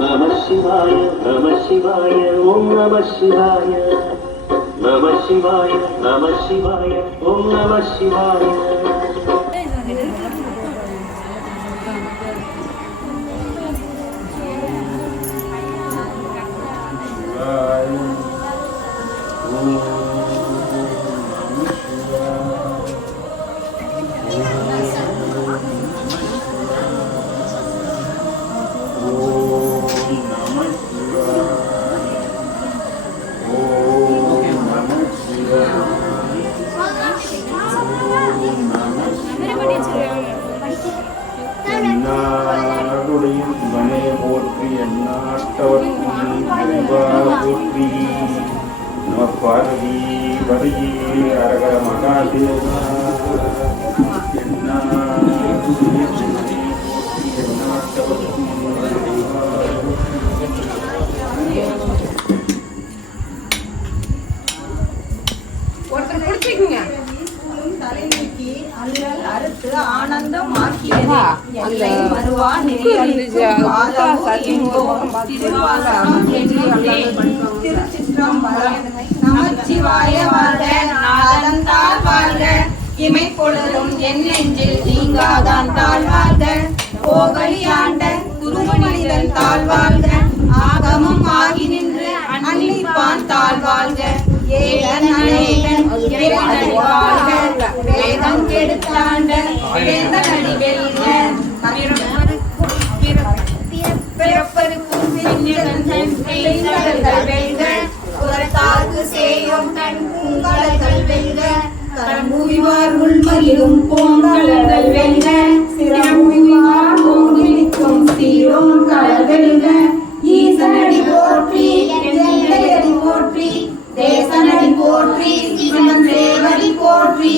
Namah Shivaya, Namah Shivaya, Om Namah Shivaya. Namah Shivaya, Namah Shivaya, Om Namah Shivaya. நமச்சிவாய வாழ்க, நாதன் தாழ் வாழ்க, இமைப்பொழுதும் என் நெஞ்சில் நீங்காதான் தாழ் வாழ்க, கோகலியாண்ட குருமனிதன் தாழ் வாழ்க, ஆகமும் ஆகி நின்று அன்னிப்பான் தாழ் வாழ்க, ஏகன் அநேகன் இறைவனடி வாழ்க, வேதம் கெடுத்தாண்ட வேந்தனடி வெல்க, பிறப்பருக்கும் பெண்கள் வெல்க, புறத்தார்க்கு சேயும் தன் பூங்கலங்கள் வெல்க, கரம்புவிவார் உள்மயிலும் பூங்கலங்கள் வெல்க, சிறம்புவிவார் பூங்கிலிக்கும் சீரும் கடல் வெல்க, ஈசனடி போற்றி எந்தையடி போற்றி, தேசனடி போற்றி சிவன் சேவடி போற்றி,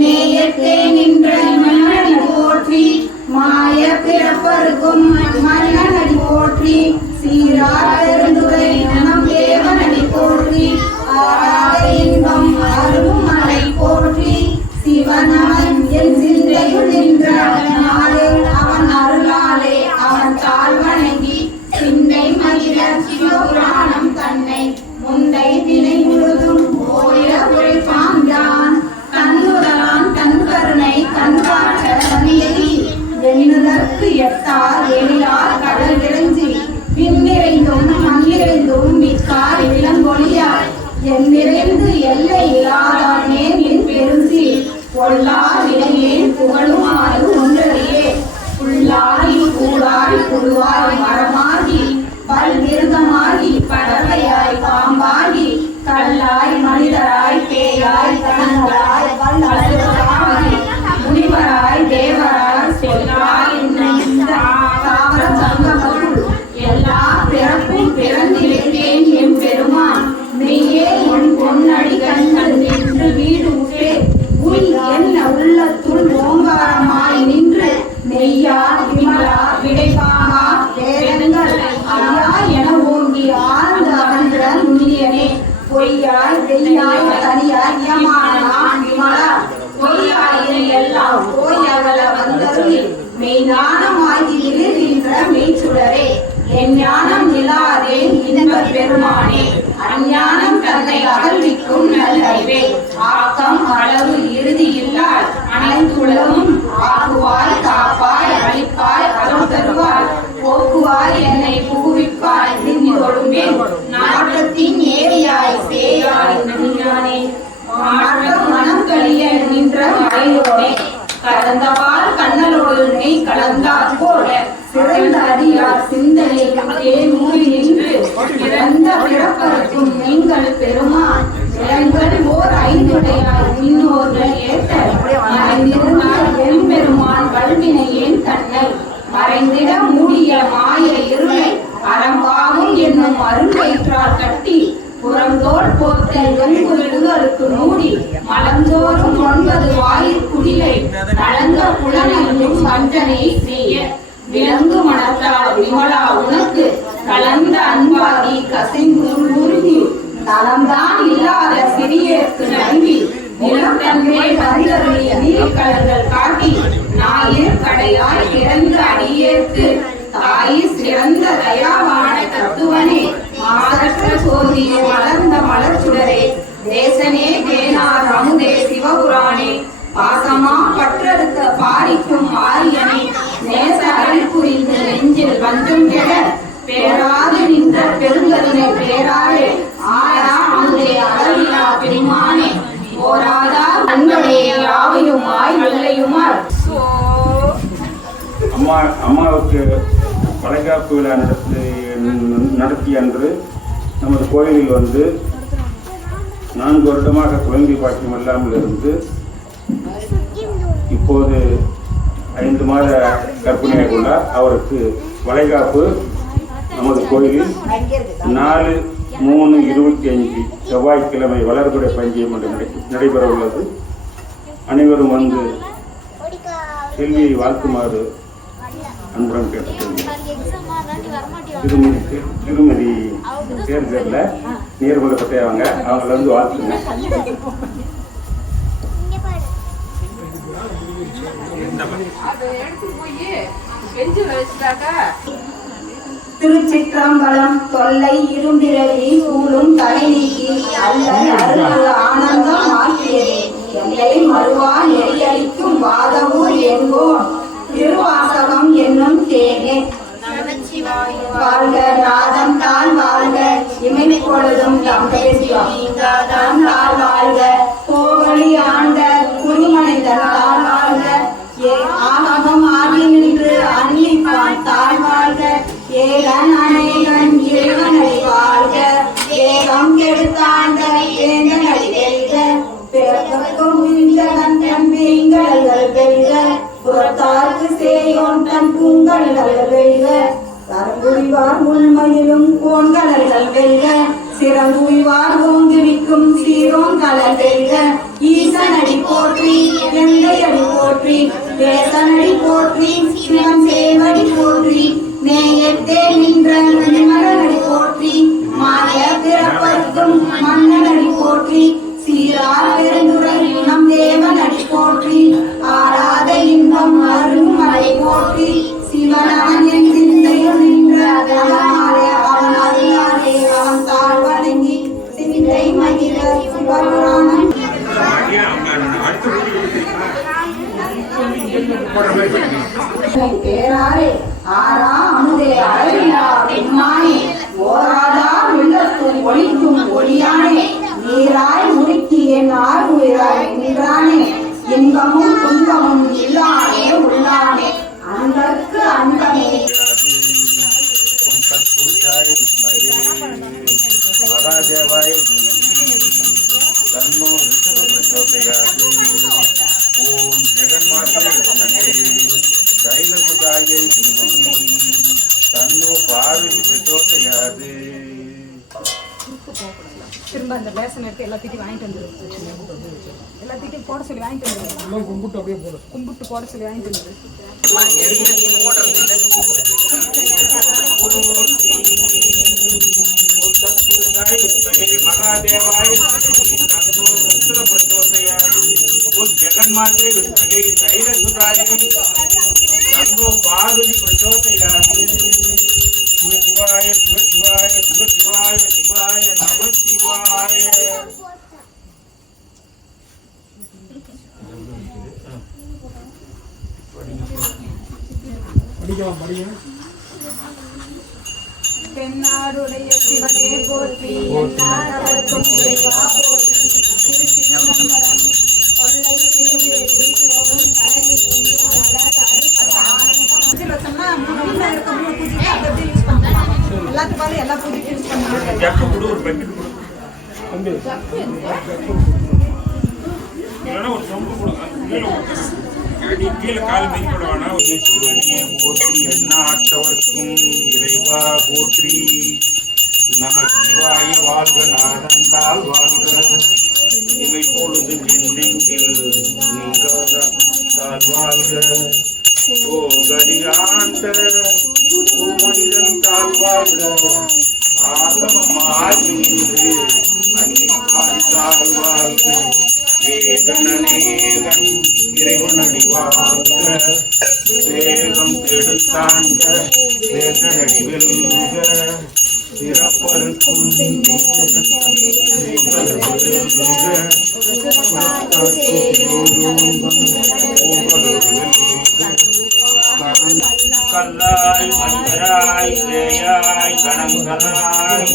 மேயத்தே நின்ற மன்னடி போற்றி, மாய பிறப்பருக்கும் மன்னனடி போற்றி, சீராருந்துரை நம் தேவனடி போற்றி, ஆராத இன்பம் அருளும் மலை போற்றி, சிவனவன் என் சிந்தையுள் நின்ற நாளே அவன் அருளாலே அவன் தாழ் வணங்கி சிந்தை மகிழ சிவபுராணம் தன்னை முந்தை தினை முழுதும் ஓய உழைப்பான் தன்னுதலான் தன் கருணை கண்காட்ட தனியதி எண்ணுதற்கு எட்டார் எழிலார் கடல் இறைஞ்சி விண்ணிறைந்தும் மண்ணிறைந்தும் மிக்கார் இளங்கொழியார் என் நிறைந்து எல்லை இல்லாதானே என் பெருசி பொல்லார் இடையேன் புகழுமாறு ஒன்றறியே, புல்லாகி கூடாய் புழுவாய் மரமாகி பல் மிருகமாகி பறவையாய் பாம்பாகி கல்லாய் மனிதராய் பேயாய் கணங்களாய் வல்லசுராய் முனிவராய் தேவராய் சொல்லாய் தாவர சங்கமருள் எல்லா பிறப்பும் பிறந்திருக்கேன் என் பெருமான், மெய்யே என் பொன்னடி கண்கள் நின்று வீடு உற்றே, உள் என்ன உள்ளத்துள் ஓங்காரமாய் நின்று மெய்யா விமலா விடைபாகா வேதங்கள் ஐயா என ஓங்கி ஆழ்ந்த அகன்ற நுண்ணியனே, பொய்யாய் வெய்யாய் தனியாய் யமானான் விமலா, பொய்யாயின எல்லாம் போய் அகல வந்தருளி மெய்ஞானமாகி இருக்கின்ற மெய்ச்சுடரே, என் ஞானம் இல்லாதேன் இன்பப் பெருமானே, அஞ்ஞானம் தன்னை அகழ்விக்கும் நல்லறிவே, ஆக்கம் அளவு இறுதி இல்லால் அனைத்துலகும் ஆக்குவாய் காப்பாய் அழிப்பாய் அருள் தருவாய், போக்குவாய் என்னை புகுவிப்பாய் நின்று தொழும்பேன், நாட்டத்தின் ஏரியாய் சேயாய் நெஞ்ஞானே, மாற்றம் மனம் கழிய நின்ற மறையோனே, கலந்தவால் கண்ணலோடு நெய் கலந்தாற் போல சிறந்த அடியார் சிந்தனை மூடி நின்று இறந்த பிறப்பருக்கும் நீங்கள் பெருமான், இளங்கள் ஓர் ஐந்துடையாய் இன்னோர்கள் ஏற்ற மறைந்திருந்தால் எம் பெருமான் வல்வினை ஏன் தன்னை மறைந்திட மூடிய மாய இருளை அறம்பாவும் என்னும் அருள் வயிற்றால் கட்டி புறந்தோல் போத்த வெண்குவிடுகளுக்கு மூடி மலந்தோறும் 9 வாயிற் குடிலை கலந்த புலனையும் வஞ்சனை செய்ய விலங்கு மனத்தால் விமலா உனக்கு கலந்த அன்பாகி கசிந்து உருகி தளம்தான் இல்லாத சிறியேற்கு நல்கி நிலத்தன்மை வந்தருளி நீர்கலங்கள் காட்டி ஞாயிறு கடையாய் கிடந்து அடியேற்கு தாய் புரியும் மலர்ந்த மலர்ச்சுடரே தேசனே தேனார் அமுதே சிவபுராணே பாசமா பற்றறுத்த பாரிக்கும் ஆரியனை நேச அருள் புரிந்து நெஞ்சில் வஞ்சும் கெட பேராது நின்ற பெருங்கருணை பேராளே ஆரா அமுதே அளவிலா பெருமானே போராதா அன்படே யாவையும் ஆய் வெள்ளையுமார் அம்மாவுக்கு வளைகாப்பு விழா நடத்திய அன்று நமது கோயிலில் வந்து 4 வருடமாக குழந்தை பாக்கியம் இல்லாமல் இருந்து இப்போது 5 மாத கர்ப்பிணியாக உள்ளார். அவருக்கு வளைகாப்பு நமது கோயிலில் 4/3/25 செவ்வாய்க்கிழமை வளர்பிறை பஞ்சயம் என்று நடைபெற உள்ளது. அனைவரும் வந்து செல்வியை வாழ்த்துமாறு அன்புடன் கேட்டுக்கொள்கிறேன். திருமதி தேர்தலில் நீர்மலப்பட்டையவங்க அவங்கள வந்து வாழ்த்துங்க. திருச்சிற்றம்பலம் தொல்லை இரும்பிரவி சூழும் தலை நீக்கி அல்லல் அருள் ஆனந்தம் ஆக்கியதே எல்லை மறுவா நெறியளிக்கும் வாதவூர் என்போம் திருவாசகம் என்னும் தேனே வாழ்க நாதம் தான் வாழ்க இமை பொழுதும் தம்பேசியம் வாழ்க கோவழி ஆண்ட குருமனிதனால் வாழ்க ஆகமம் ஆகி நின்று அன்னிப்பான் தாழ் வாழ்க ஏகன் அநேகன் இறைவனடி வாழ்க ஏகம் கெடுத்தாண்ட வேந்தனடி வெல்க பிறக்கும் உயிர்ஜகன் தம்பிங்கள் வெல்க புறத்தார்க்கு சேயோன் தன் பூங்கடல்கள் வெல்க கரங்குழிவார் உள்மையிலும் கோண்கடல்கள் வெல்க சிறங்குழிவார் ஓங்குவிக்கும் சீரோன் கடல் வெல்க ஈசனடி போற்றி எந்தையடி போற்றி தேசனடி போற்றி சிவன் சேவடி போற்றி நேயத்தே நின்ற மன்னனடி போற்றி மாய பிறப்பருக்கும் மன்னனடி போற்றி சீரார் பெருந்துரை நம் தேவனடி போற்றி ஆராத இன்பம் அரும் மலை போற்றி சிவனவன் என் சிந்தையில் நின்ற அவனாலே அவன் அறியாதே அவன் தாழ் வணங்கி சிந்தை மகிழ சிவபுராணம் பேராரே ஆரா அமுதே அழகிலா பெண்மானே ஓராதா உள்ளத்தும் ஒளிக்கும் ஒளியானே நீராய் முறுக்கி என் ஆறுயிராய் நின்றானே இன்பமும் துன்பமும் இல்லானே உள்ளானே அன்பர்க்கு அன்பனே மகாதேவாய் தன்னோ பிரச்சோதயாது ஓம் ஜெகன்மாதே தைலசுதாயை தன்னோ பார்வதி பிரச்சோதயாது. திரும்ப அந்த பேசன் எடுத்து எல்லாத்தையும் வாங்கிட்டு வந்துடும். எல்லாத்தையும் போட சொல்லி வாங்கிட்டு வந்துடும். கும்பிட்டு அப்படியே போட கும்பிட்டு போட சொல்லி வாங்கிட்டு வந்துடும். மகாதேவாய் ஜெகன்மாதே தைலசுதாயை தன்னோ பார்வதி பிரச்சோதயாது. சிவாய சிவசிவாய சிவசிவாய சிவாய நம சிவாய. தென்னாடுடைய சிவனே போற்றி எந்நாட்டவர்க்கும் இறைவா போற்றி திருச்சிற்றம்பலம் தொல்லை இருவேற்றி சோகம் தலை நீங்கி எல்லாத்துக்கும் எல்லா பூஜைக்கும் யூஸ் பண்ணுவாங்க. ஒரு சொம்பு கொடுங்க. கீழே கால் மீன்படுவானா சிவனே போற்றி எந்நாட்டவர்க்கும் இறைவா போற்றி நம சிவாய வாழ்க நாதந்தால் வாழ்க இவை பொழுது நெஞ்சில் நீங்காதால் வாழ்க ஓகரியாண்ட மனிதன் தாழ் வாழ்க ஆகமமாகி நின்று அன்னிப்பான் தாழ் வாழ்க வேகனேகன் இறைவனடி வாழ்க வேகம் கெடுத்தாண்ட வேகனடி வெல்க பிறப்பருக்கும் கல்லாய் மனிதராய் பேயாய் கணங்களாய்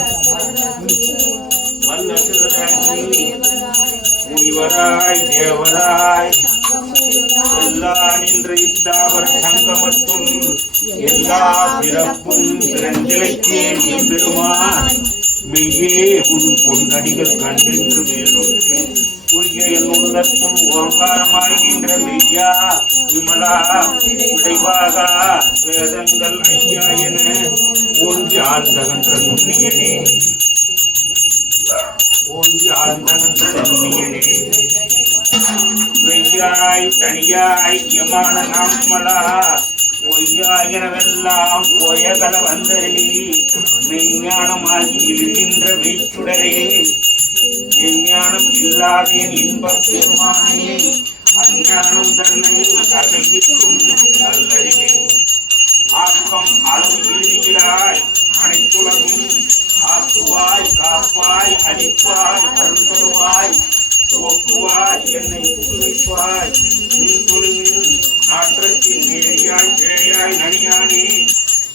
வல்லசுராய் முனிவராய் தேவராய் எல்லா நின்ற இத்தாவர சங்கமத்துள் எல்லா பிறப்பும் பிறந்திலைத்தேன் எம்பெருமான் மெய்யே உன் பொன்னடிகள் கண்டென்று வேறொன்று பொய்ய என் உள்ளத்துள் ஓங்காரமாகின்ற மெய்யா விமலா விடைவாக வேதங்கள் ஐயா என ஓங்கி ஆழ்ந்தகன்ற நுண்ணியனே ஓங்கி ஆழ்ந்தகன்ற நுண்ணியனே வெய்யாய் தனியாய் யமான நாமலா பொய்யாயினவெல்லாம் போயகல வந்தருளி மெய்ஞானமாகி விழுகின்ற மெய்ச்சுடரே எஞ்ஞானம் இல்லாதேன் இன்பப் பெருமானே அஞ்ஞானம் தன்னை அகழ்விக்கும் நல்லறிவே ஆக்கம் அளவு இறுதியிலாய் அனைத்துலகும் ஆக்குவாய் காப்பாய் அளிப்பாய் அருள் தருவாய் போக்குவாய் என்னை புதுவிப்பாய் மின் துளிமின் நாற்றத்தின் நேரியாய் பேயாய் நனியானே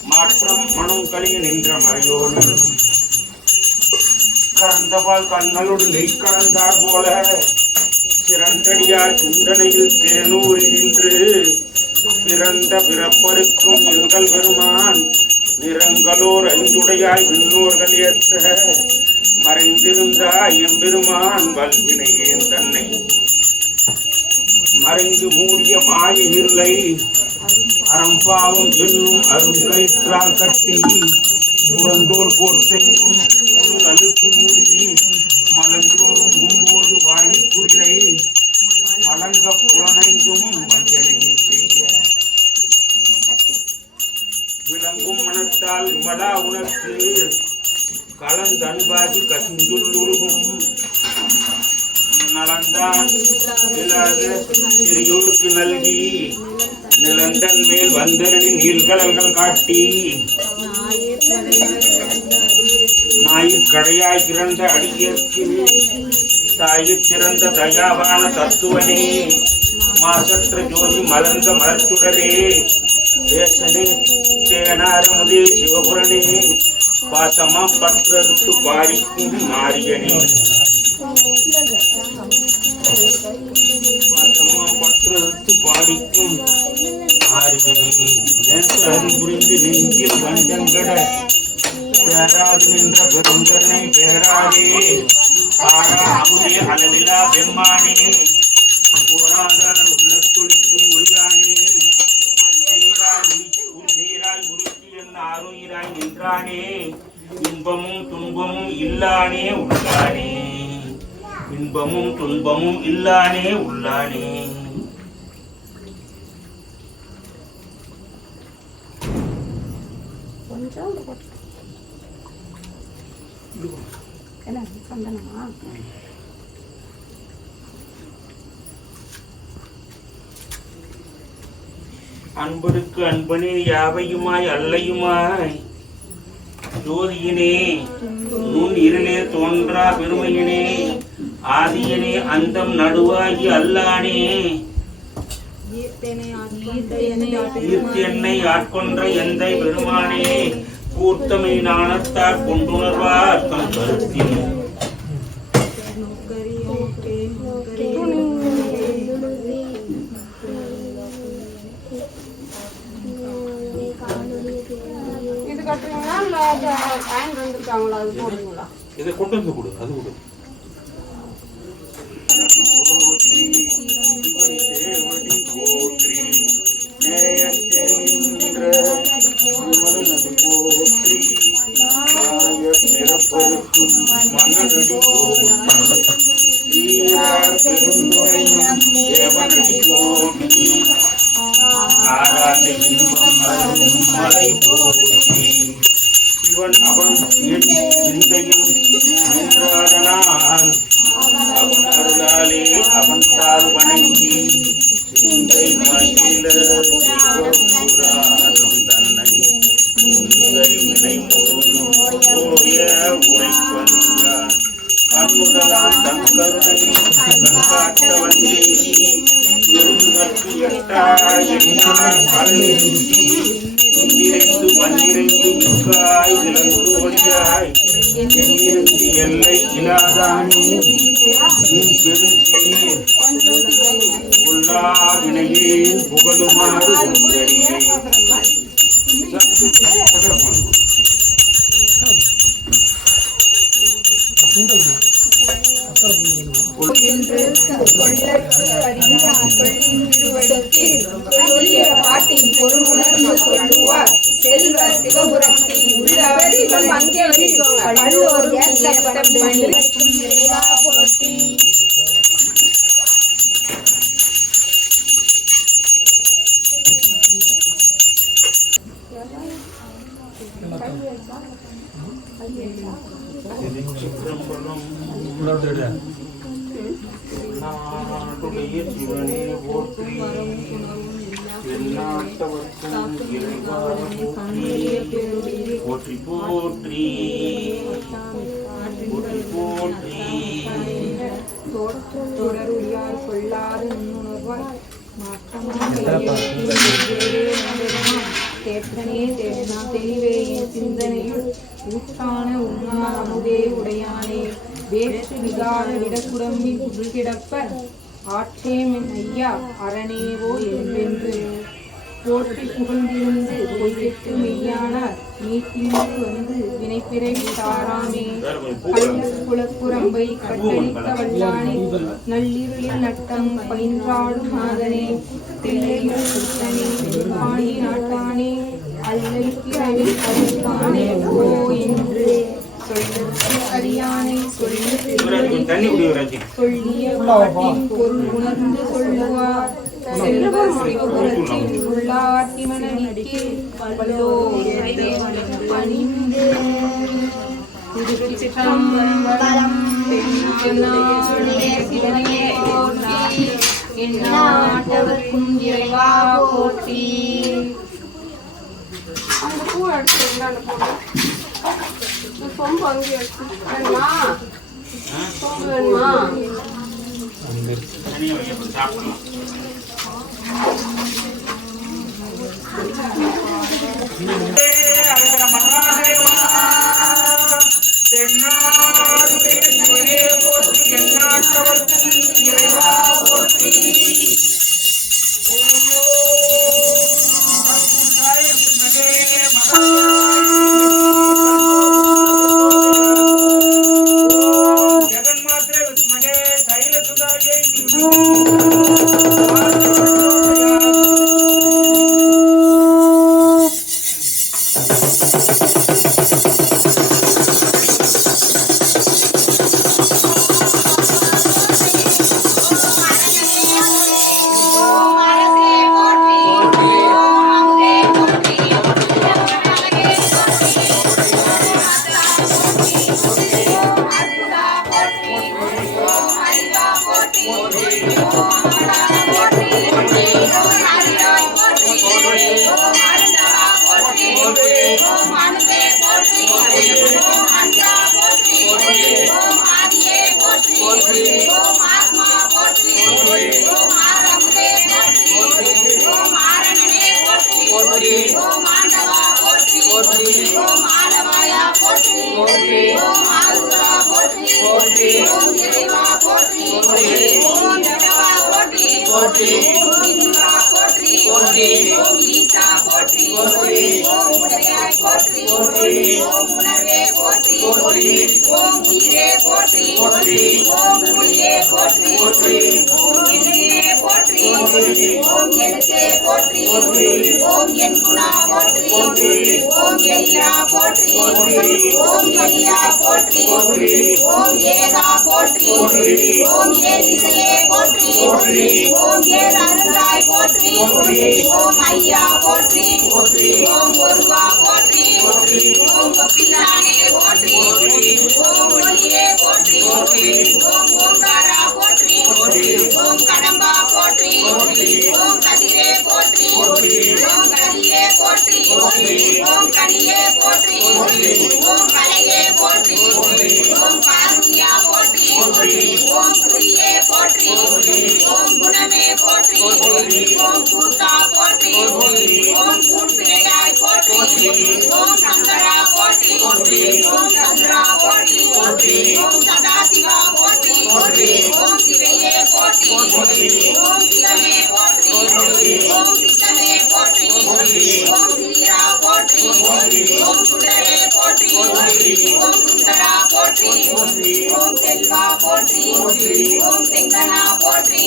மாற்றம் மனம் கலிய நின்ற மறையோடு கறந்தபால் கண்ணலோடு நெய் கலந்தார் போல சிறந்தடியார் சிந்தனையில் தேனூரி நின்று பிறந்த பிறப்பருக்கும் எங்கள் பெருமான் நிறங்களோர் ஐந்துடையாய் விண்ணோர்கள் ஏத்த மறைந்திருந்தாய் எம்பெருமான் வல்வினையேன் தன்னை மறைந்து மூடிய மாய இருளை அறம்பாவும் என்னும் அருங்கயிற்றால் கட்டி புறந்தோல் போர்த்தெங்கும் அழுத்து மூடி மலஞ்சோறும் மும்போது வாயிற்குடிலை மலங்க புலனைந்தும் வஞ்சனையில் செய்ய விளங்கும் மனத்தால் விமலா உனக்கு கலந்தன்பாதி கசிந்துள்ளுருகும் நலந்தான் இல்லாத சிறியோருக்கு நல்கி நிலந்தன் மேல் வந்தரணி நீள்கடல்கள் காட்டி ஞாயிற்கடையாய் பிறந்த அடியேற்கு தாயிற் சிறந்த தயாவான தத்துவனே மாசற்ற ஜோதி மலர்ந்த மலர்ச்சுடரே தேசனே தேனாரமுதே சிவபுரனே பாசமாம் பற்றறுத்து பாரிக்கும் மாரியனே பாசமாம் பற்றறுத்து பாரிக்கும் மாரியனே நேற்று அறிபுரிந்து நெஞ்சில் வஞ்சங்கட பேராது நின்ற பெருங்கருணை பேராதே ஆரா அமுதே அழலிலா பெருமானே போராதார் உள்ளத்தொழிக்கும் ஒளியானே நீராய் உருக்கி என்ன ஆரோயிராய் நின்றானே இன்பமும் துன்பமும் இல்லானே உள்ளானே இன்பமும் துன்பமும் இல்லானே உள்ளானே அன்பருக்கு அன்பனே யாவையுமாய் அல்லையுமாய் ஜோதியினே நுண் இருளே தோன்றா பெருமையினே ஆதியனே அந்தம் நடுவாகி அல்லானே ஈர்த்தென்னை ஆட்கொன்ற எந்தை பெருமானே கூர்த்தமை நாணத்தார் கொண்டுணர்வார் தம் கருத்தில் இது கட்டுறீங்களா இல்ல ஹேண்ட் வந்துருக்காங்களா அது போடுறீங்களா? இதை கொண்டு வந்து கொடு அது கொடு இவன் அவன் என் சிந்தையில் நின்றாதனால் அவன் அருளாலே அவன் தால் வணங்கி சிந்தை மகிழ சிவபுராணம் தன்னை உந்தை வினை முழுதும் பன்னிரண்டு மிக்காய் விலங்கு ஒளியாய் எண்ணிருந்து எல்லை இல்லாதானே பெருஞ்சீர் உள்ளா வினையே புகழுமாறு சுந்தரியே பாட்டின் பொருள் உணர்ந்து சொல்லுவார் செல்வ சிவபுரத்தில் உள்ளவர் அங்கே வள்ளுவர் போற்றி. நாடுடைய சிவனே போற்றி எந்நாட்டவர்க்கும் இறைவா போற்றி போற்றி போற்றி போற்றி தொடருளியார் சொல்லாத நுண்ணுணர்வாய் தேற்றனே தேனா தெளிவே என் சிந்தனையுள் ஊற்றான உண்ணா அமுதே உடையானே வேற்று விகார விடக்குடம்பி புதுகிடப்ப ஆற்றேமென் ஐயா அரணேவோ என்றென்று போற்றி புகழ்ந்திருந்து பொய்கெட்டு மெய்யானார் நீட்டிற்கு வந்து வினைப்பிறை தாராமே குலப்புறம்பை கட்டளித்த வல்லானே நள்ளிருளில் நட்டம் பயின்றாடும் நாதனே தெல்லையில் சுத்தனே பாணி நாட்டானே அல்லலுக்கு அவில் அழுத்தானே ஓ என்று சொல்லற்கு அறியானை சொல்லிய பாட்டின் பொருள் உணர்ந்து சொல்லுவார் செல்வ சிவபுரத்தில் உள்ளார் திமணனிக்கு வல்லோரே பணிந்து திருச்சிற்றம்பலம் தென்னாடுடைய சிவனே போற்றி எந்நாட்டவர்க்கும் இறைவா போற்றி. அந்த பூ எடுத்து அந்த போட்டு சொம்பு அங்கே எடுத்து வேணுமா? சொம்பு வேணுமா? போற்றி ஓம் கூத்தா போற்றி ஓம் கூர்பிழையாய் போற்றி ஓம் சங்கரா போற்றி ஓம் சதுரா போற்றி ஓம் சதாசிவா போற்றி ஓம் சிவையே போற்றி ஓம் சிவமே போற்றி ஓம் சித்தமே போற்றி ஓம் சிரீரா போற்றி ஓம் சுடரே போற்றி ஓம் சுந்தரா போற்றி ஓம் செல்வா போற்றி ஓம் செங்கனா போற்றி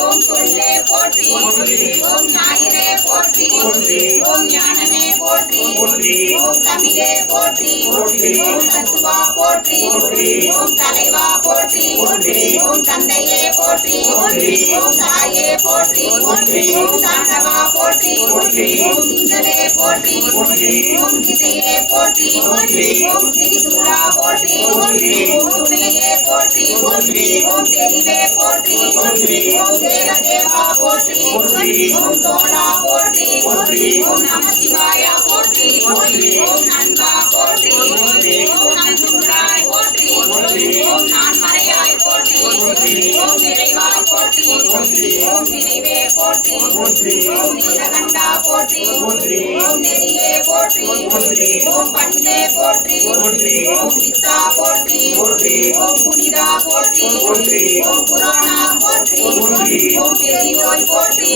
ஓம் சொல்லே போற்றி ஓம் ஞாயிறே போற்றி ஓம் ஞானமே போற்றி ஓம் தமிழே போற்றி ஓம் தத்துவா போற்றி ஓம் தலைவா போற்றி ஓம் தந்தையே போற்றி ஓம் தாயே போற்றி ஓம் தாண்டவா போற்றி ஓம் திங்களே போற்றி ஓம் திசையே போற்றி ஓம் திரிசூலா போற்றி ஓம் துணையே போற்றி ஓம் தெரிவே போற்றி ஓம் தேவதேவா போற்றி ஓம் தோளா போற்றி ஓம் நம சிவாய போற்றி ஓம் நண்பா போற்றி ஓம் நன்றுண்டாய் போற்றி ஓம் நான் மறையாய் போற்றி ஓம் நிறைவாய் போற்றி ஓம் நினைவே போற்றி ஓம் நீலகண்டா போற்றி ஓம் நெறியே போற்றி ஓம் பண்டே போற்றி ஓம் பித்தா போற்றி ஓம் புனிதா போற்றி ஓம் புராணா போற்றி ஓம் பெரியோய் போற்றி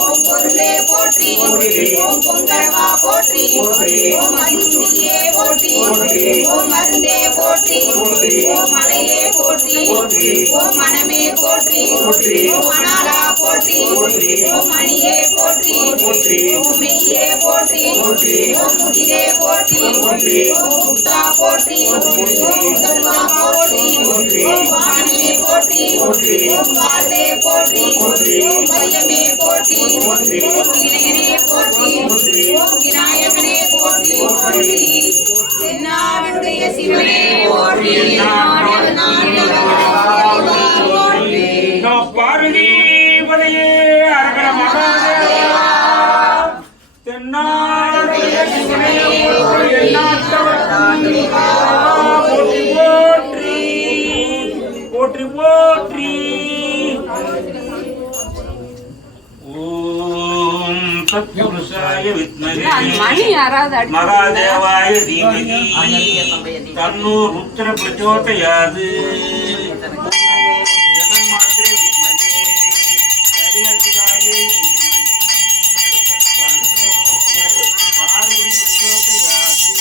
ஓம் பொருளே போற்றி ஓம் பொங்கரவா போற்றி ஓம் அருந்தியே போற்றி ஓம் மருந்தே போற்றி ஓம் மலையே போற்றி ஓம் மனமே போற்றி ஓம் மணாலா போற்றி ஓம் மணியே போற்றி ஓம் மெய்யே போற்றி ஓம் முதிரே போற்றி ஓம் முக்தா போற்றி ஓம் தன்வா போற்றி ஓம் வானமே போற்றி ஓம் வாழ்வே போற்றி ஓம் வையமே போற்றி ஓம் விநாயகனே போற்றி ஓம் விநாயகனே போற்றி தென்னாடுடைய சிவனே போற்றி பார்வதி பதையே அரகர மகாதேவா தென்னாடுடைய சிவனே போற்றி எந்நாட்டவர்க்கும் போற்றி போற்றி போற்றி ஓம் சத்புருஷாய வித்மகே மணி யாராவது அடி மகாதேவாய தீமகி தன்னோ ருத்ர பிரச்சோதயாது ஜெகன்மாத்ரே வித்மகே கலியுகாய தீமகி தன்னோ பார்வதி பிரச்சோதயாது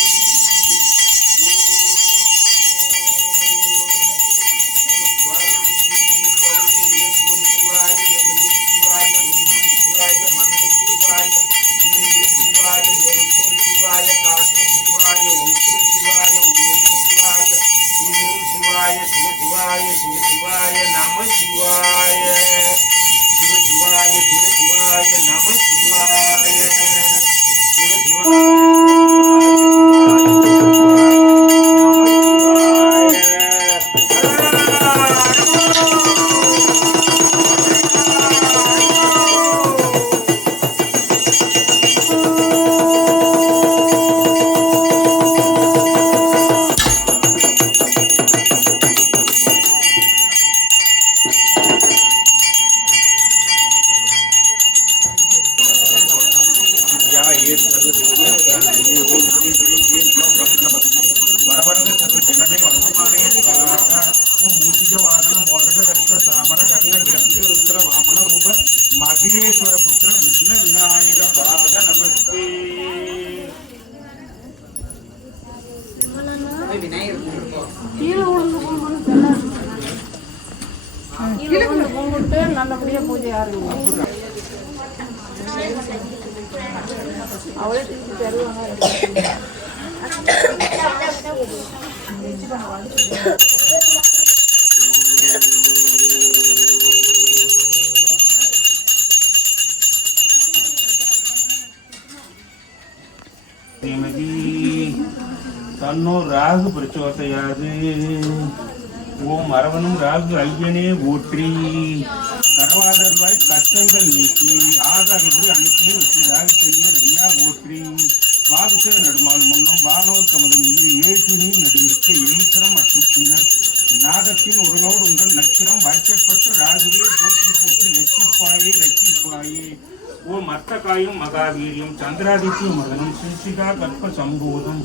கும்பிட்டு நல்லபடியா பூஜை ஆரம்பிங்க. அவளே திருப்பி தருவாங்க. தன்னோ ராகு பிரச்சோதையாது. ஓம் அரவணும் ராகு ஐயனே போற்றி. கரவாதர்வாய் கஷ்டங்கள் நீக்கி ஆகாதபடி அனைத்தையும் வெற்றி ராகுத்தையே ரம்யா போற்றி. வாகுசே நடுமால் முன்னும் வானோர் தமது ஏசினி நடுவிற்கு எழுத்தரம் மற்றும் பின்னர் நாகத்தின் உடலோடு உங்கள் நட்சத்திரம் வாய்க்கப்பட்ட ராகுவே போற்றி போற்றி ரட்சிப்பாயே ரட்சிப்பாயே. ஓம் அர்த்தகாயம் மகாவீரியம் சந்திராதித்யம் மதனம் சிருஷிகா கற்ப சம்பூதம்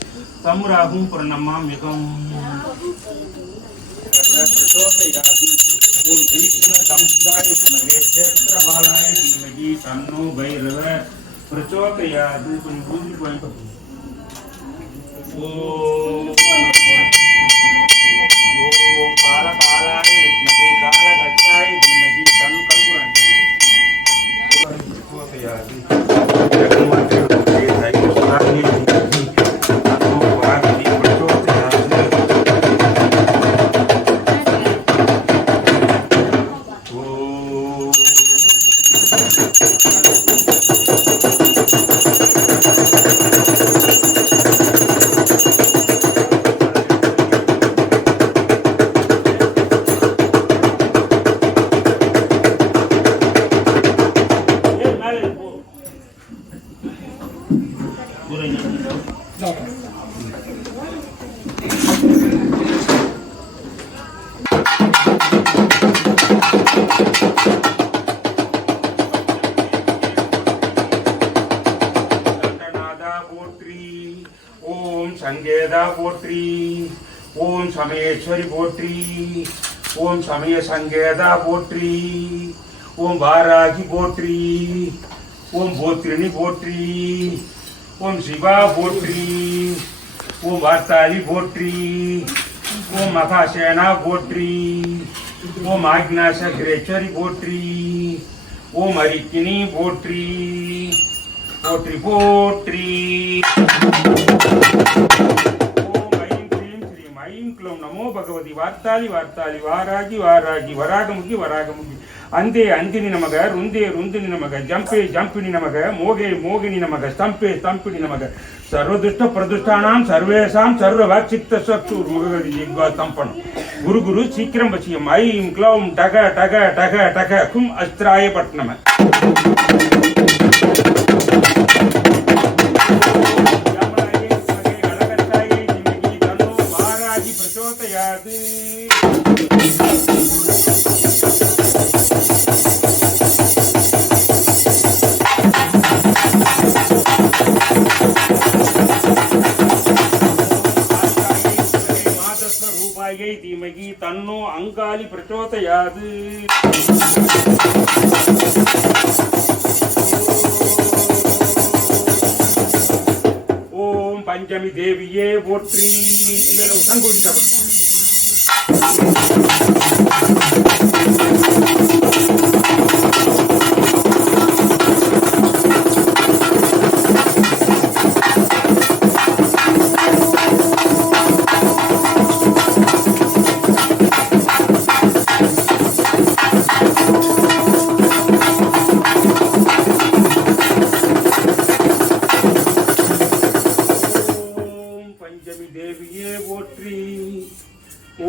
தம் ராகும் பிரணமாம்யகம் ஓம் தீக்ஷ்ண சம்ஸ்காய வித்மஹே க்ஷேத்ரபாலாய தீமஹி தன்னோ பைரவ பிரச்சோதயாத். கொஞ்சம் பூஜை வாங்கிட்டு ஓம் காலகாலாய வித்மஹே காலகட்டாய தீமஹி தன்னோ கல்புராய பிரச்சோதயாத். ஓம் சங்கேதா போற்றி. ஓம் சமயேஸ்வரி போற்றி. ஓம் சமய சங்கேதா போற்றி. ஓம் வாராகி போற்றி. ஓம் போத்ரிணி போற்றி. ஓம் சிவா போற்றி. ஓம் வார்த்தாளி போற்றி. ஓம் மகாசேனா போற்றி. ஓம் ஆக்ஞாசகிரேஸ்வரி போற்றி. ஓம் அரிக்கினி போற்றி. போற்றி போற்றி. ஓம் ஐம் ஸ்ரீம் ஸ்ரீம் ஐம் க்ளௌம் நமோ பகவதி வார்த்தாளி வார்த்தாளி வாராகி வாராகி வராகமுகி வராகமுகி அந்தே அந்தினி நமக ருந்தே ருந்தினி நமக ஜம்பே ஜம்பினி நமக மோகே மோகினி நமக ஸ்தம்பே ஸ்தம்பினி நமக சர்வதுஷ்ட பிரதுஷ்டானாம் சர்வேஷாம் சர்வவாக் சித்த சக்தூர் முககதி ஜிக்வா தம்பனம். குரு குரு சீக்கிரம் வசியம் ஐம் க்ளௌம் டக டக டக டக கும் அஸ்திராய பட்னம. தீமகி தன்னோ அங்காளி பிரச்சோதயாது. ஓம் பஞ்சமி தேவியே போற்றி. சங்கோடி சபை தேவியே போற்றி.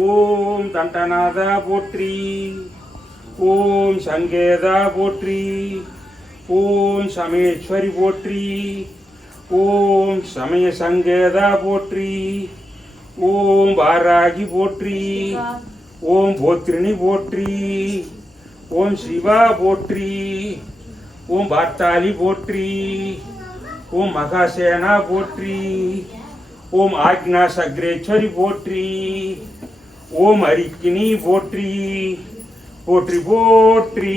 ஓம் தண்டநாதா போற்றி. ஓம் சங்கேதா போற்றி. ஓம் சமயேஸ்வரி போற்றி. ஓம் சமய சங்கேதா போற்றி. ஓம் வாராகி போற்றி. ஓம் போத்ரிணி போற்றி. ஓம் சிவா போற்றி. ஓம் வார்த்தாளி போற்றி. ஓம் மகாசேனா போற்றி. ஓம் ஆக்ஞா சக்ரேஸ்வரி போற்றி. ஓம் அரிக்கினி போற்றி. போற்றி போற்றி.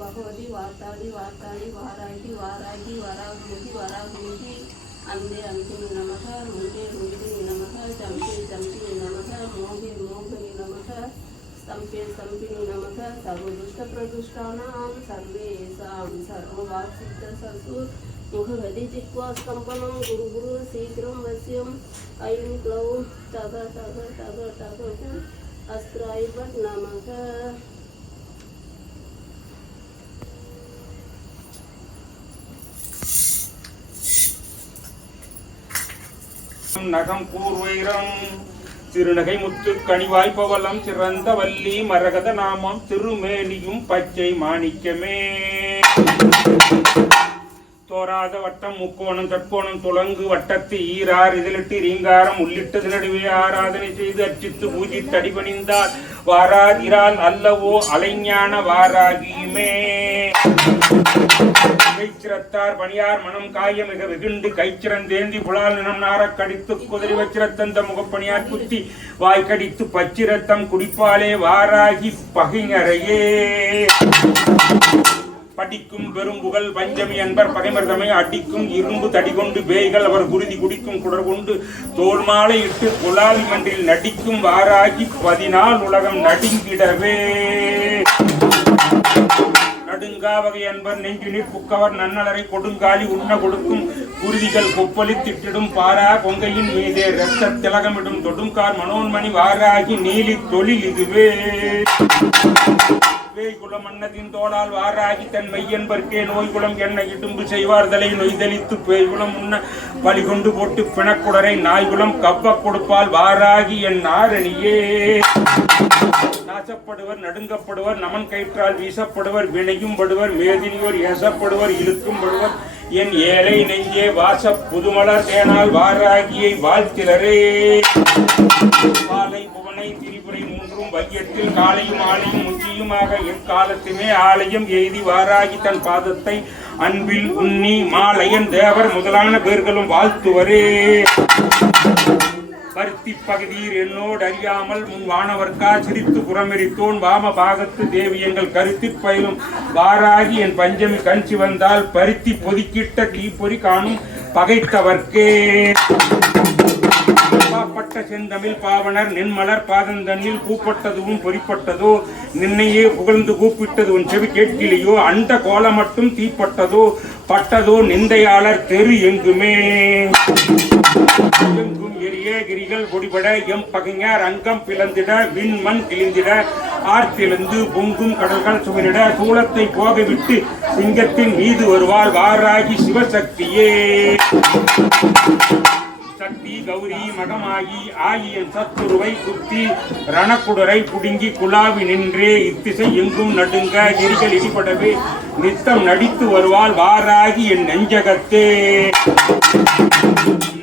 भगवती वार्ताली वार्ताली वाराही वाराही वरागमुखी वरागमुखी अंदे अंतिम नमः रुंदे रुंदिनी नमः जम्पे जम्पिनी नमः मोहे मोहिनी नमः स्तम्पे स्तम्पिनी नमः सर्वदुष्टप्रदुष्टानां सर्वेषां सर्ववाक्सिद्धससु मुखगदिजिह्वास्तम्भनं गुरु गुरु शीघ्रं वश्यं ऐं क्लौं तग तग तग तग अस्त्राय नमः நகம் பூர்வைரம் திருநகை முத்து கனிவாய் பவளம் சிறந்த வள்ளி மரகத நாமம் திருமேனியும் பச்சை மாணிக்கமே தோராத வட்டம் முக்கோணம் தற்கோணம் துலங்கு வட்டத்து ஈரார் இதிலிட்டு ரீங்காரம் உள்ளிட்டது நடுவே ஆராதனை செய்து அர்ச்சித்து பூஜித்து அடிபணிந்தால் வாராதிரால் அல்லவோ அலைஞான வாராகியுமே கைச்சிரத்தார் பணியார் மனம் காய மிக வெகுண்டு கைச்சிறந்தேந்தி புலால் நினம் நாரக் கடித்து குதிரை வச்சிரத்தந்த முகப்பணியார் குத்தி வாய்க்கடித்து பச்சிரத்தம் குடிப்பாலே வாராகி பகைஞரையே படிக்கும் பெரும் புகழ் பஞ்சமி அன்பர் பகைமர்தமை அடிக்கும் இரும்பு தடிகொண்டு பேய்கள் அவர் குருதி குடிக்கும் குடர் கொண்டு தோல் மாலை இட்டு குலாவி மன்றில் நடிக்கும் வாராகி 14 உலகம் நடுங்கிடவே நடுங்காவகை அன்பர் நெஞ்சு நீர் புக்கவர் நன்னலரை கொடுங்காலி உண்ண கொடுக்கும் குருதிகள் கொப்பளி திட்டிடும் பாரா கொங்கையின் மீதே இரத்த திலகமிடும் தொடுங்கார் மனோன்மணி வாராகி நீலி தொழில் இதுவே வேய்குலம் மன்னதின் தோளால் வாராகி தன் மையன்பர்க்கே நோய்குலம் என்ன இடும்பு செய்வார்தலை நொய்தளித்து பேய்குலம் உண்ண பலிகொண்டு போட்டு பிணக்குடரை நாய்குலம் கவ்வ கொடுப்பால் வாராகி என் நாரணியே நாசப்படுவர் நடுங்கப்படுவர் நமன் கயிற்றால் வீசப்படுவர் வினையும் படுவர் மேதினியோர் ஏசப்படுவர் இழுக்கும் படுவர் என் ஏழை நெஞ்சே வாச புதுமலர் தேனால் வாராகியை வாழ்த்திலரே பாலை புவனை திரிபுரை மூன்றும் வையத்தில் காலையும் ஆலையும் முஞ்சியுமாக எக்காலத்துமே ஆலயம் எய்தி வாராகி தன் பாதத்தை அன்பில் உன்னி மாலையன் தேவர் முதலான பேர்களும் வாழ்த்துவரே பருத்தி பகுதியில் என்னோடு அறியாமல் முன் வானவர்க்கா சிரித்து புறமெரித்தோன் வாம பாகத்து தேவி எங்கள் கருத்திற் பயிலும் வாராகி என் பஞ்சமி கஞ்சி வந்தால் பருத்தி பொதிக்கிட்ட தீப்பொறி காணும் பகைத்தவர்க்கே பட்ட செந்தமிழ் பாவனர் நின்மலர் பாதந்தண்ணில் பூப்பட்டதுவும் பொறிப்பட்டதோ நின்னையே புகழ்ந்து கூப்பிட்டது உன் செவி கேட்கிலையோ அண்ட கோல மட்டும் தீப்பட்டதோ பட்டதோ நிந்தையாளர் தெரு எங்குமே எங்கும் எரிய கிரிகள் பொடிபட எம் பகைஞர் அங்கம் பிளந்திட விண்மண் கிழிந்திட ஆர்த்திலிருந்து பொங்கும் கடல்கள் சுவரிட சூளத்தை போகவிட்டு சிங்கத்தின் மீது வருவாள் வாராகி சிவசக்தியே சக்தி கௌரி மகமாகி ஆகிய சத்துருவை குத்தி ரணக்குடரை புடுங்கி குலாவி நின்றே இத்திசை எங்கும் நடுங்க எரிகள் இடிபடவே நித்தம் நடித்து வருவாள் வாராகி என் நெஞ்சகத்தே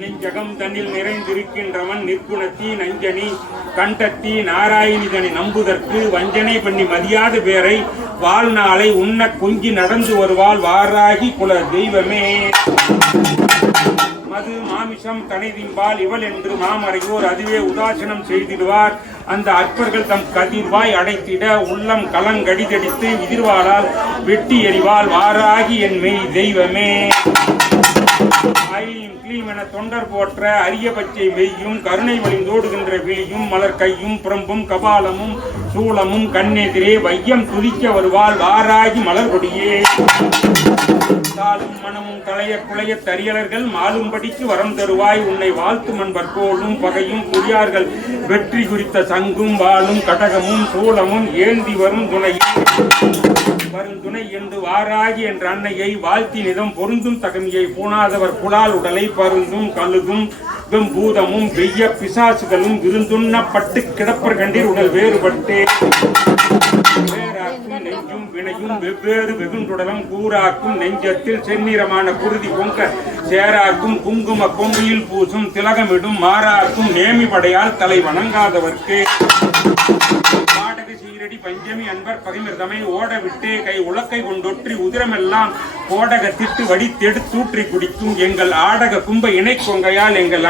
நெஞ்சகம் தன்னில் நிறைந்திருக்கின்றவன் நிற்குணத்தி நஞ்சனி கண்டத்தி நாராயணிதனை நம்புதற்கு வஞ்சனை பண்ணி மதியாத பேரை வாழ்நாளை உண்ண கொஞ்சி நடந்து வருவாள் வாராகி குல தெய்வமே மது மாமிசம் தனைதிம்பால் இவள் என்று மாமறையோர் அதுவே உதாசனம் செய்திடுவார் அந்த அற்பர்கள் தம் கதிர்வாய் அடைத்திட உள்ளம் கலங்கடிதடித்து எதிர்வாளால் வெட்டி எறிவாள் வாராகி என் மெய் தெய்வமே என தொண்டர் போற்ற அரிய பச்சை மெய்யும் கருணை வழிந்தோடுகின்ற விழியும் மலர் கையும் புறம்பும் கபாலமும் சூளமும் கண்ணெதிரே வையம் துதிக்க வருவாள் வாராகி மலர்கொடியே தாளும் மனமும் களைய குளைய தரியலர்கள் மாலும்படிக்கு வரம் தருவாய் உன்னை வாழ்த்து மண்பர் போலும் பகையும் புரியார்கள் வெற்றி குறித்த சங்கும் வாளும் கடகமும் சூளமும் ஏந்தி வரும் துணை என்று வாராகி என்ற அன்னையை வாழ்த்தி நிதம் பொருந்தும் தகமையை பூணாதவர் புலால் உடலை பருந்தும் கழுகும் பூதமும் வெய்ய பிசாசுகளும் விருந்துண்ணப்பட்டு கிடப்பர் கண்டீர் உடல் வேறுபட்டே நெஞ்சும் வினையும் வெவ்வேறு வெகுண்டுடலம் கூறாக்கும் நெஞ்சத்தில் செந்நிறமான குருதி பொங்க சேராக்கும் குங்கும கொம்பியில் பூசும் திலகமிடும் மாறாக்கும் நேமி படையால் தலை வணங்காதவர்க்கு சீரடி பஞ்சமி அன்பர் பகைமிர்தமை ஓட விட்டு கை உலக்கை கொண்டொற்றி உதிரமெல்லாம் கோடகத்திட்டு வடித்தெடுத்தூற்றி குடிக்கும் எங்கள் ஆடக கும்ப இணை கொங்கையால் எங்கள்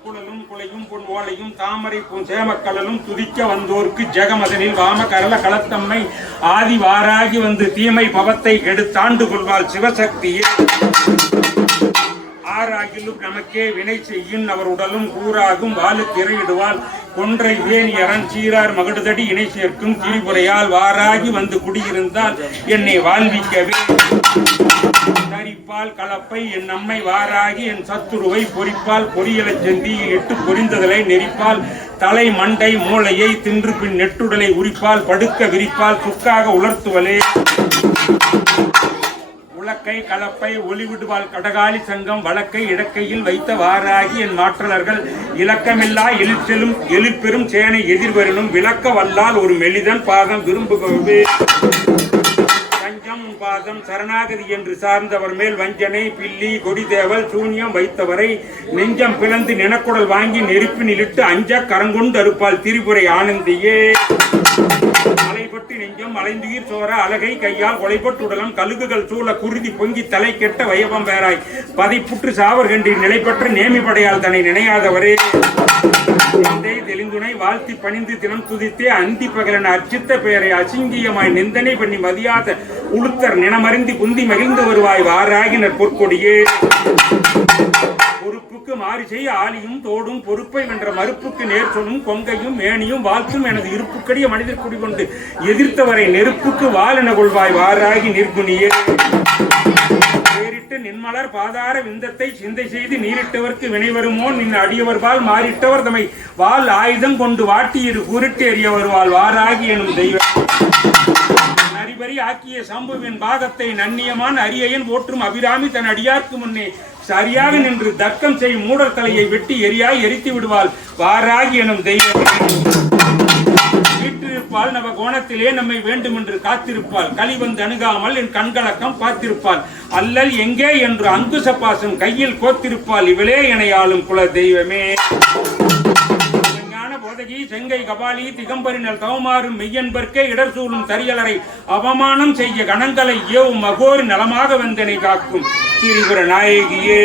குழலும் குலையும் பொன் ஓலையும் தாமரை பூன் சேமக்கடலும் துதிக்க வந்தோர்க்கு ஜெகமதனில் வாம கரல களத்தம்மை ஆதி வாராகி வந்து தீமை பவத்தை கெடுத்தாண்டு கொள்வாள் சிவசக்தியே ஆறாகிலும் நமக்கே வினை செய்யும் அவர் உடலும் கூறாகும் வாளுக்கு இறையிடுவாள் கொன்றை வேணியரன் சீரார் மகடுதடி இணை சேர்க்கும் திரிபுரையால் வாராகி வந்து குடியிருந்தால் என்னை வாழ்விக்கவே தரிப்பால் கலப்பை என் நம்மை வாராகி என் சத்துருவை பொறிப்பால் பொரியலை செந்தியில் இட்டு பொரிந்ததலை நெறிப்பால் தலை மண்டை மூளையை தின்று பின் நெட்டுடலை உரிப்பால் படுக்க விரிப்பால் சுக்காக உலர்த்துவலே உலக்கை கலப்பை ஒளிவிடுவாள் கடகாலி சங்கம் வழக்கை இடக்கையில் வைத்த வாராகி என் மாற்றலர்கள் இலக்கமில்லா எழிற்செலும் எழிற்பெரும் சேனை எதிர்வரணும் விளக்க வல்லால் ஒரு மெலிதன் பாதம் விரும்புகவே வஞ்சம் பாதம் சரணாகதி என்று சார்ந்தவர் மேல் வஞ்சனை பில்லி கொடிதேவல் சூன்யம் வைத்தவரை நெஞ்சம் பிளந்து நினக்குடல் வாங்கி நெருப்பினிலிட்டு அஞ்ச கரங்கொண்டு அறுப்பால் திரிபுரை ஆனந்தியே அலைப்பட்டு நெஞ்சம் அலைந்துயிர் சோர அழகை கையால் கொலைப்பட்டுடலம் கழுகுகள் சூழ குருதி பொங்கி தலை கெட்ட வயவம் வேறாய் பதைப்புற்று சாவர் கண்டில் நிலைப்பற்ற நேமிப்படையால் தன்னை நினையாதவரே தெளிந்துணை வாழ்த்தி பணிந்து தினம் துதித்தே அந்தி பகலன் அர்ச்சித்த பெயரை அசிங்கியமாய் நிந்தனை பண்ணி மதியாத உளுத்தர் நினமறிந்து குந்தி மகிழ்ந்து வருவாய் வாராகினர் பொற்கொடியே பொறுப்புக்கு மாறி செய்ய ஆலியும் தோடும் பொறுப்பை வென்ற மறுப்புக்கு நேர் சொல்லும் கொங்கையும் மேனியும் வாழ்த்தும் எனது இருப்புக்கடிய மனிதர் குடிகொண்டு எதிர்த்தவரை நெருப்புக்கு வாழென கொள்வாய் வாராகி நிர்குணியே பேரிட்டு நின்மலர் பாதார விந்தத்தை சிந்தை செய்து நீரிட்டவர்க்கு வினை வருமோ நின் அடியவர்பால் மாறிட்டவர் தம்மை வால் ஆயுதம் கொண்டு வாட்டியிரு கூறிட்டு எறிய வருவாள் வாராகி எனும் தெய்வம் நரிபரி ஆக்கிய சம்புவின் பாகத்தை நன்னியமான அரியன் போற்றும் அபிராமி தன் அடியார்க்கு முன்னே சரியாக நின்று தர்க்கம் செய்யும் மூடர் தலையை வெட்டி எரியாய் எரித்து விடுவாள் வாராகி எனும் தெய்வம் வீட்டிருப்பால் நவ கோணத்திலே நம்மை வேண்டும் என்று காத்திருப்பாள் களிவந்து அணுகாமல் என் கண்கலக்கம் பார்த்திருப்பாள் அல்லல் எங்கே என்று அங்குச பாசம் கையில் கோத்திருப்பாள் இவளே என ஆளும் குல தெய்வமே போதகி செங்கை கபாலி திகம்பரினல் தவமாறும் மெய்யன்பர்க்கே இடர் சூழும் தரியலரை அவமானம் செய்ய கணங்களை ஏவும் மகோரி நலமாக வந்தனை காக்கும் திரிபுர நாயகியே